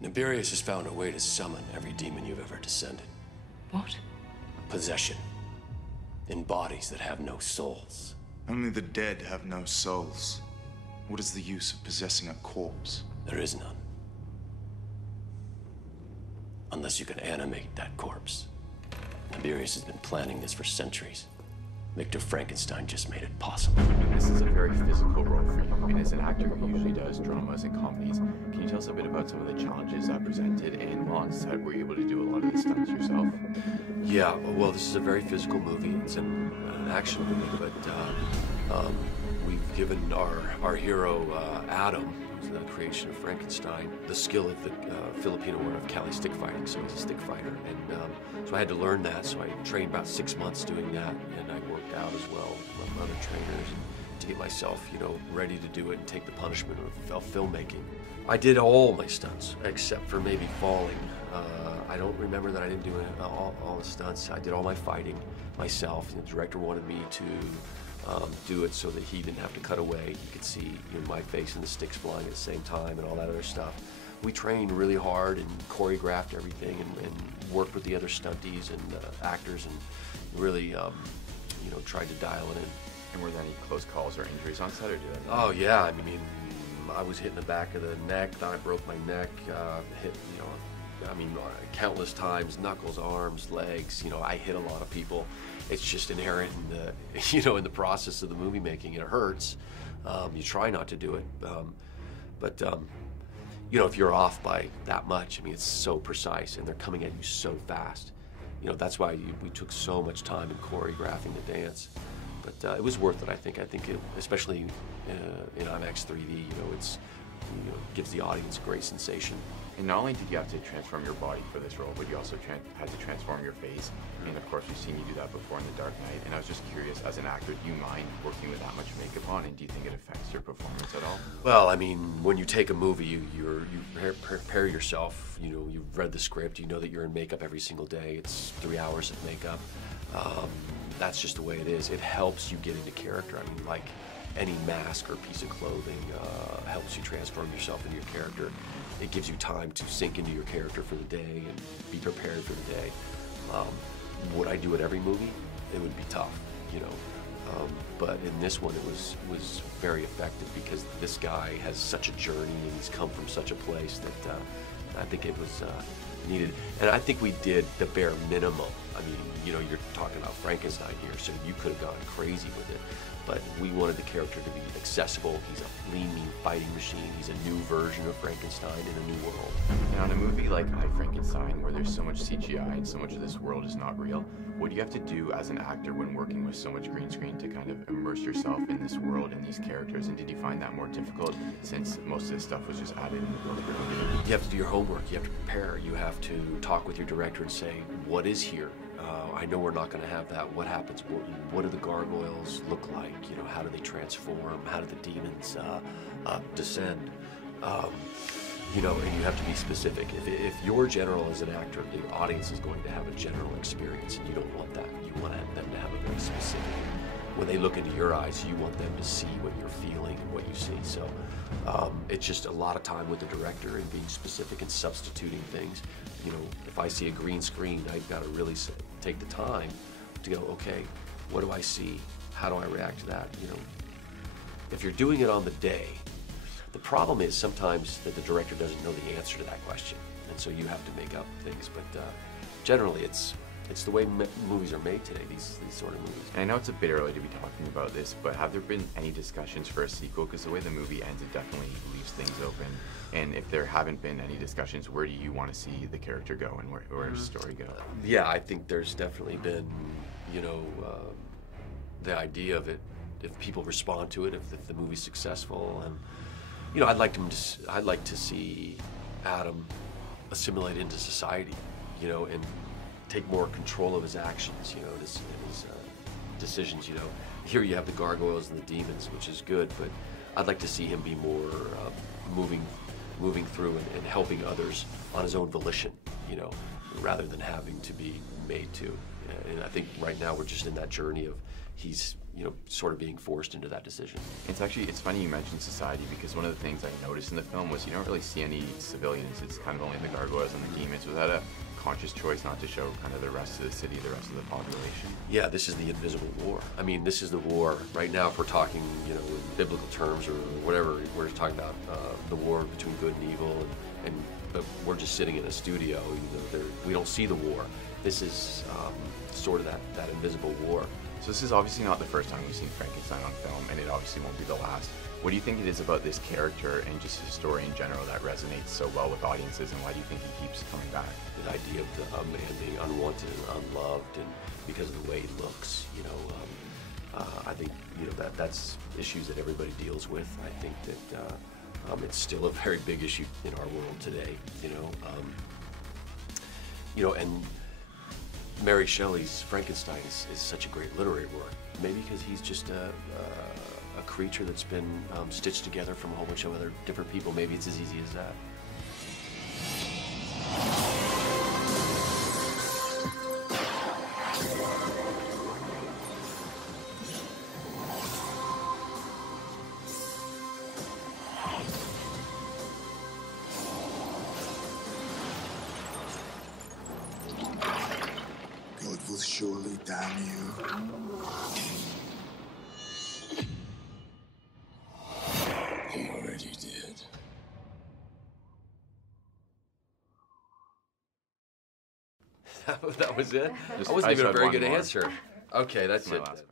Nibirius has found a way to summon every demon you've ever descended. What? Possession. In bodies that have no souls. Only the dead have no souls. What is the use of possessing a corpse? There is none. Unless you can animate that corpse. Nibirius has been planning this for centuries. Victor Frankenstein just mid it possible. This is a very physical role for you. I mean, as an actor who usually does dramas and comedies, can you tell us a bit about some of the challenges that presented, and while on set were you able to do a lot of the stunts yourself? Yeah, well, this is a very physical movie. It's an action movie, but we've given our hero, Adam, who's the creation of Frankenstein, the skill of the Filipino word of Cali stick fighting, so he's a stick fighter. And so I had to learn that, so I trained about 6 months doing that, and I worked out as well with my other trainers to get myself, ready to do it and take the punishment of filmmaking. I did all my stunts, except for maybe falling. I don't remember that I didn't do all the stunts. I did all my fighting myself. The director wanted me to do it so that he didn't have to cut away. He could see my face and the sticks flying at the same time and all that other stuff. We trained really hard and choreographed everything and worked with the other stunties and actors and really tried to dial it in. And were there any close calls or injuries on set, or did that? Oh yeah, I mean, I was hit in the back of the neck, thought I broke my neck, hit, countless times, knuckles, arms, legs, I hit a lot of people. It's just inherent in the, in the process of the movie making. It hurts. You try not to do it, but if you're off by that much, it's so precise and they're coming at you so fast. That's why we took so much time in choreographing the dance. But it was worth it, I think. I think it, especially in IMAX 3D, it's gives the audience a great sensation. And not only did you have to transform your body for this role, but you also had to transform your face. And of course, we've seen you do that before in The Dark Knight. And I was just curious, as an actor, do you mind working with that much makeup on, and do you think it affects your performance at all? Well, when you take a movie, you prepare yourself. You've read the script. You know that you're in makeup every single day. It's 3 hours of makeup. That's just the way it is. It helps you get into character. Like any mask or piece of clothing helps you transform yourself into your character. It gives you time to sink into your character for the day and be prepared for the day. Would I do it every movie? It would be tough, but in this one it was very effective because this guy has such a journey and he's come from such a place that I think it was needed. And I think we did the bare minimum. You're talking about Frankenstein here, so you could have gone crazy with it. But we wanted the character to be accessible. He's a lean, mean fighting machine. He's a new version of Frankenstein in a new world. Now, in a movie like I, Frankenstein, where there's so much CGI and so much of this world is not real, what do you have to do as an actor when working with so much green screen to kind of immerse yourself in this world and these characters? And did you find that more difficult since most of this stuff was just added in the build of your movie? You have to do your homework. You have to prepare. You have to talk with your director and say, what is here? I know we're not going to have that. What happens? What do the gargoyles look like? How do they transform? How do the demons descend? And you have to be specific. If you're general as an actor, the audience is going to have a general experience, and you don't want that. You want them to have a very specific. When they look into your eyes, you want them to see what you're feeling and what you see. So it's just a lot of time with the director and being specific and substituting things. If I see a green screen, I've got to really take the time to go, okay, what do I see? How do I react to that? If you're doing it on the day, the problem is sometimes that the director doesn't know the answer to that question, and so you have to make up things. But generally, it's the way movies are made today, these sort of movies. And I know it's a bit early to be talking about this, but have there been any discussions for a sequel? Because the way the movie ends, it definitely leaves things open. And if there haven't been any discussions, where do you want to see the character go, and where does the story go? Yeah, I think there's definitely been, the idea of it, if people respond to it, if the movie's successful, and I'd like to see Adam assimilate into society, and take more control of his actions, his decisions. Here you have the gargoyles and the demons, which is good, but I'd like to see him be more moving through and helping others on his own volition, rather than having to be made to. And I think right now we're just in that journey of he's, you know, sort of being forced into that decision. It's funny you mentioned society, because one of the things I noticed in the film was you don't really see any civilians. It's kind of only the gargoyles and the demons. Was that a conscious choice not to show kind of the rest of the city, the rest of the population? Yeah, this is the invisible war. I mean, this is the war right now. If we're talking, you know, in biblical terms or whatever, we're talking about the war between good and evil, but we're just sitting in a studio. You know, we don't see the war. This is sort of that invisible war. So this is obviously not the first time we've seen Frankenstein on film, and it obviously won't be the last. What do you think it is about this character and just his story in general that resonates so well with audiences, and why do you think he keeps coming back? The idea of a man being unwanted and unloved, and because of the way he looks, you know, I think, you know, that's issues that everybody deals with. I think that it's still a very big issue in our world today, you know, and Mary Shelley's Frankenstein is such a great literary work. Maybe because he's just a creature that's been stitched together from a whole bunch of other different people. Maybe it's as easy as that. God will surely damn you. He already did. That was it? Just- That wasn't I even a said very one good more. answer. Okay, that's My it. last